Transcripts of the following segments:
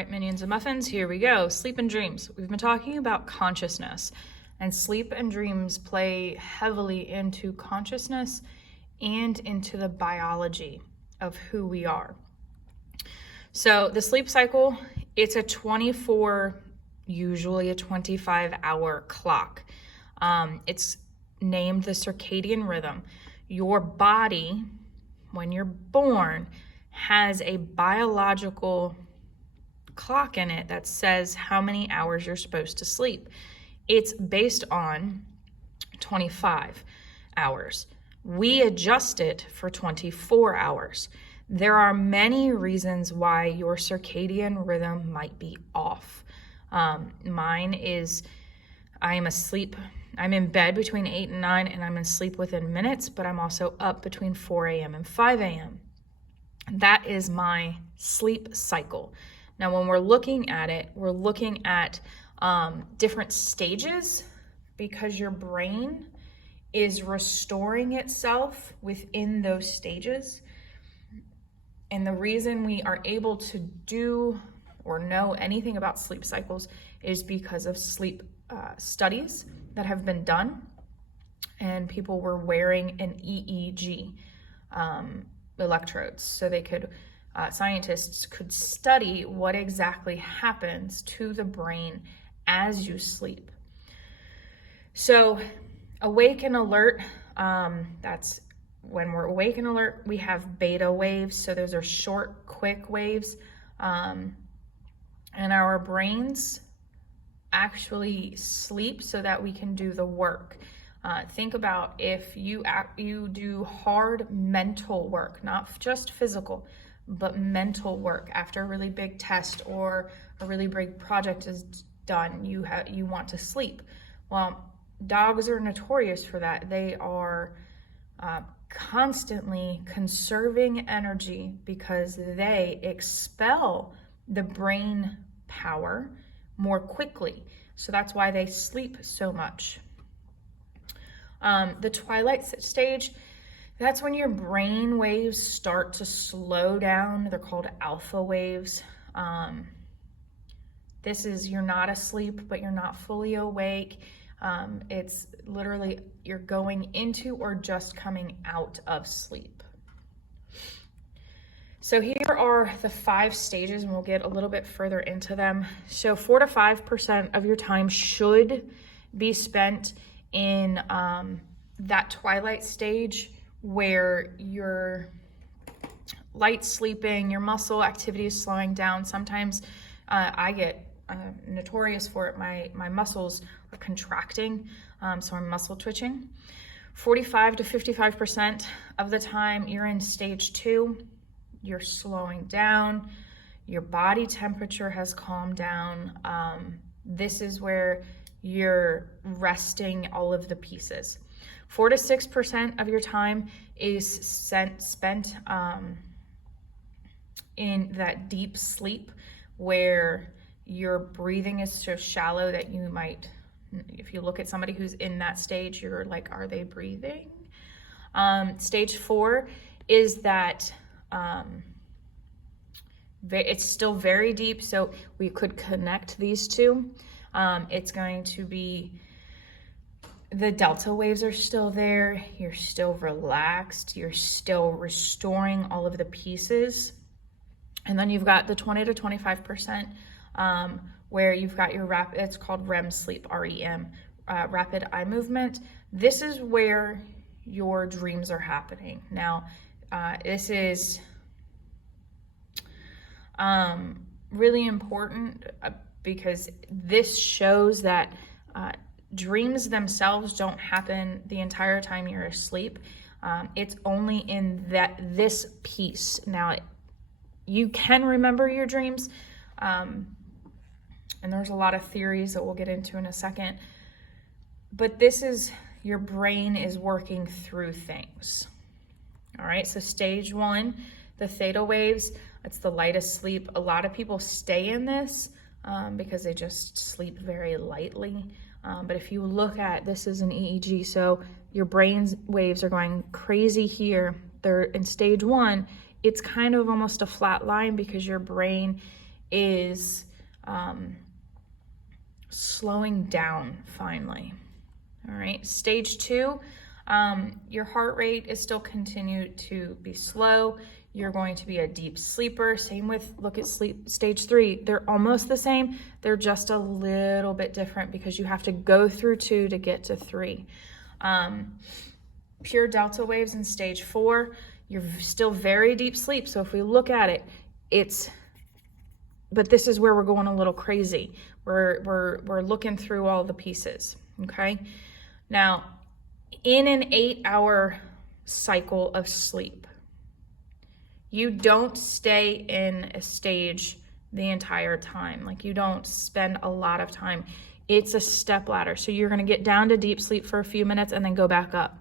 right, minions and muffins, here we go. Sleep and dreams. We've been talking about consciousness, and sleep and dreams play heavily into consciousness and into the biology of who we are. So the sleep cycle, it's a 24, usually a 25-hour clock. It's named the circadian rhythm. Your body, when you're born, has a biological clock in it that says how many hours you're supposed to sleep. It's based on 25 hours. We adjust it for 24 hours. There are many reasons why your circadian rhythm might be off. Mine is, I'm in bed between 8 and 9 and I'm asleep within minutes, but I'm also up between 4 a.m. and 5 a.m. That is my sleep cycle. Now, when we're looking at it, we're looking at different stages because your brain is restoring itself within those stages. And the reason we are able to do or know anything about sleep cycles is because of sleep studies that have been done, and people were wearing an EEG electrodes so they could scientists could study what exactly happens to the brain as you sleep. So awake and alert, that's when we're awake and alert, we have beta waves. So those are short, quick waves. And our brains actually sleep so that we can do the work. Think about if you do hard mental work, not just physical, but mental work after a really big test or a really big project is done, you want to sleep. Well, dogs are notorious for that. They are constantly conserving energy because they expel the brain power more quickly. So that's why they sleep so much. The twilight stage, that's when your brain waves start to slow down. They're called alpha waves. This is, you're not asleep, but you're not fully awake. It's literally you're going into or just coming out of sleep. So here are the 5 stages, and we'll get a little bit further into them. So 4 to 5% of your time should be spent in that twilight stage where you're light sleeping, your muscle activity is slowing down. Sometimes I get notorious for it. My muscles are contracting, so I'm muscle twitching. 45 to 55% of the time you're in stage 2. You're slowing down, your body temperature has calmed down. This is where you're resting all of the pieces. 4 to 6% of your time is spent in that deep sleep where your breathing is so shallow that you might, if you look at somebody who's in that stage, you're like, are they breathing? Stage 4 is that it's still very deep, so we could connect these two. It's going to be, the delta waves are still there, you're still relaxed, you're still restoring all of the pieces. And then you've got the 20 to 25% where you've got your it's called REM sleep, REM, rapid eye movement. This is where your dreams are happening. Now, this is really important because this shows that dreams themselves don't happen the entire time you're asleep. It's only in this piece. Now, you can remember your dreams, and there's a lot of theories that we'll get into in a second, but this is, your brain is working through things. All right, so stage 1, the theta waves, it's the lightest sleep. A lot of people stay in this because they just sleep very lightly. But if you look at, this is an EEG, so your brain's waves are going crazy here. They're in stage 1. It's kind of almost a flat line because your brain is slowing down finally. All right, stage 2, your heart rate is still continued to be slow. You're going to be a deep sleeper. Same with, look at stage 3. They're almost the same. They're just a little bit different because you have to go through 2 to get to 3. Pure delta waves in stage 4, you're still very deep sleep. So if we look at it, but this is where we're going a little crazy. We're looking through all the pieces, okay? Now, in an 8-hour cycle of sleep, you don't stay in a stage the entire time. Like, you don't spend a lot of time. It's a step ladder. So you're gonna get down to deep sleep for a few minutes and then go back up.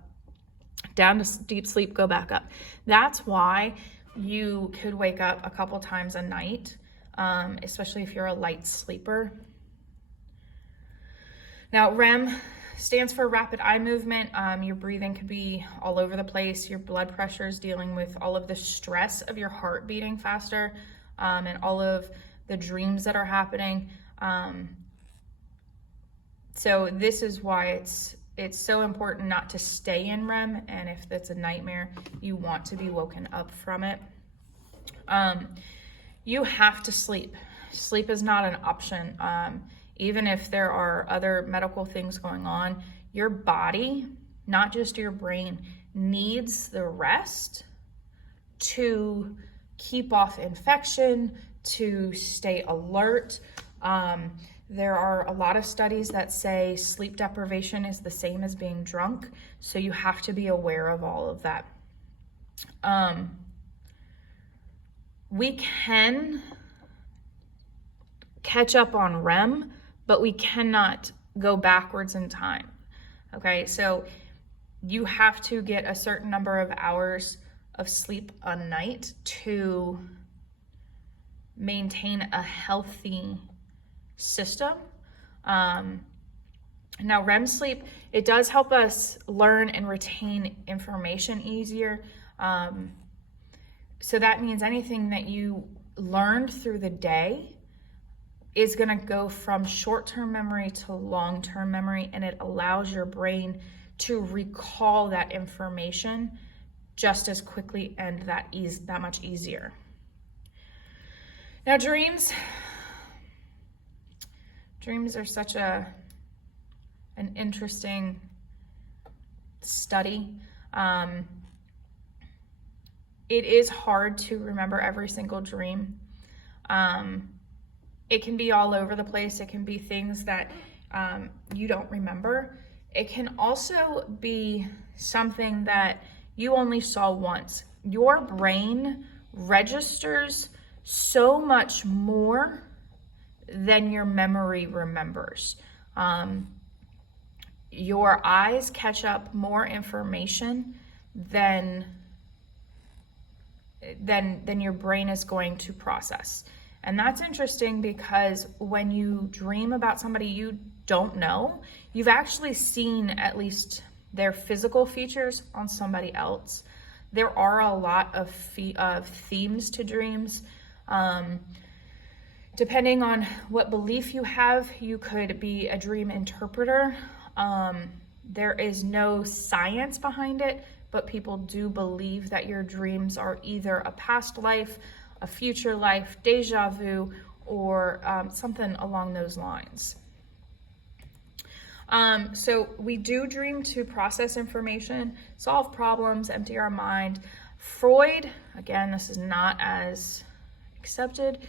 Down to deep sleep, go back up. That's why you could wake up a couple times a night, especially if you're a light sleeper. Now, REM stands for rapid eye movement. Your breathing could be all over the place. Your blood pressure is dealing with all of the stress of your heart beating faster, and all of the dreams that are happening. So this is why it's so important not to stay in REM, and if that's a nightmare, you want to be woken up from it. You have to sleep. Sleep is not an option. Even if there are other medical things going on, your body, not just your brain, needs the rest to keep off infection, to stay alert. There are a lot of studies that say sleep deprivation is the same as being drunk, so you have to be aware of all of that. We can catch up on REM, but we cannot go backwards in time. Okay, so you have to get a certain number of hours of sleep a night to maintain a healthy system. Now, REM sleep, it does help us learn and retain information easier. So that means anything that you learned through the day is going to go from short-term memory to long-term memory, and it allows your brain to recall that information just as quickly and that much easier. Now, dreams are such an interesting study. It is hard to remember every single dream. It can be all over the place. It can be things that you don't remember. It can also be something that you only saw once. Your brain registers so much more than your memory remembers. Your eyes catch up more information than your brain is going to process. And that's interesting because when you dream about somebody you don't know, you've actually seen at least their physical features on somebody else. There are a lot of themes to dreams. Depending on what belief you have, you could be a dream interpreter. There is no science behind it, but people do believe that your dreams are either a past life, a future life, deja vu, or something along those lines. So we do dream to process information, solve problems, empty our mind. Freud, again, this is not as accepted.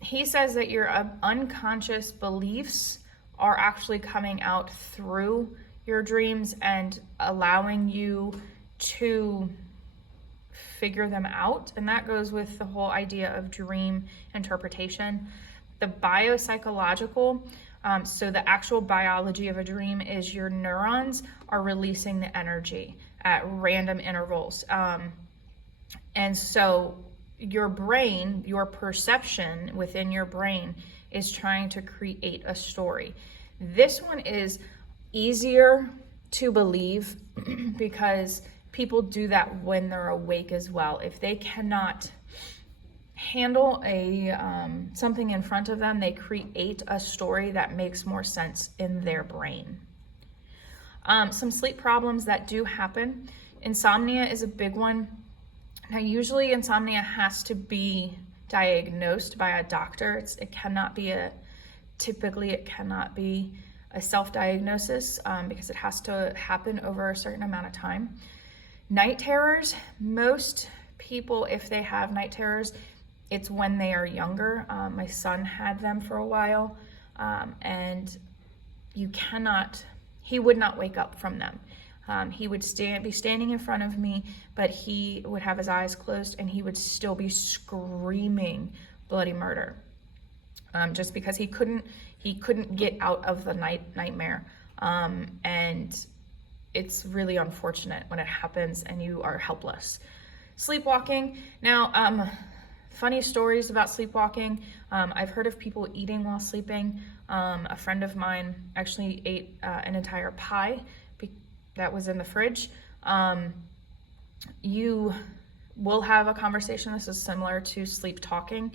He says that your unconscious beliefs are actually coming out through your dreams and allowing you to figure them out. And that goes with the whole idea of dream interpretation. The biopsychological, so the actual biology of a dream is your neurons are releasing the energy at random intervals. And so your brain, your perception within your brain is trying to create a story. This one is easier to believe because people do that when they're awake as well. If they cannot handle something in front of them, they create a story that makes more sense in their brain. Some sleep problems that do happen. Insomnia is a big one. Now, usually insomnia has to be diagnosed by a doctor. Typically it cannot be a self-diagnosis because it has to happen over a certain amount of time. Night terrors, most people, if they have night terrors, it's when they are younger. My son had them for a while, and he would not wake up from them. He would be standing in front of me, but he would have his eyes closed and he would still be screaming bloody murder, just because he couldn't get out of the nightmare. And it's really unfortunate when it happens and you are helpless. Sleepwalking. Now, funny stories about sleepwalking. I've heard of people eating while sleeping. A friend of mine actually ate an entire pie that was in the fridge. You will have a conversation. This is similar to sleep talking.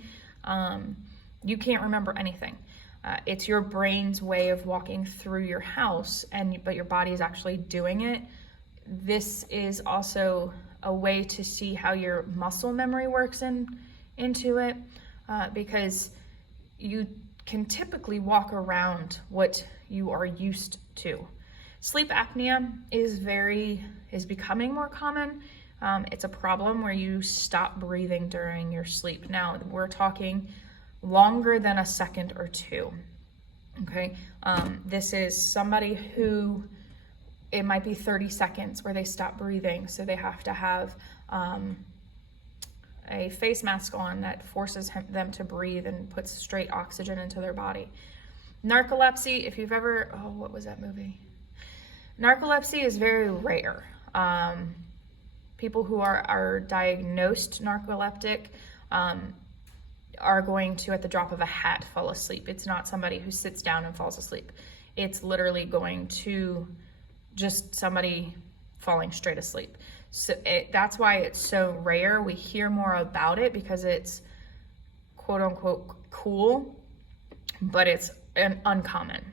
You can't remember anything. It's your brain's way of walking through your house, but your body is actually doing it. This is also a way to see how your muscle memory works into it, because you can typically walk around what you are used to. Sleep apnea is becoming more common. It's a problem where you stop breathing during your sleep. Now, we're talking longer than a second or two. Okay, this is somebody who, it might be 30 seconds where they stop breathing, so they have to have a face mask on that forces them to breathe and puts straight oxygen into their body. Narcolepsy, if you've ever, what was that movie? Narcolepsy is very rare. People who are diagnosed narcoleptic are going to, at the drop of a hat, fall asleep. It's not somebody who sits down and falls asleep. It's literally going to just somebody falling straight asleep. So that's why it's so rare. We hear more about it because it's quote unquote cool, but it's uncommon.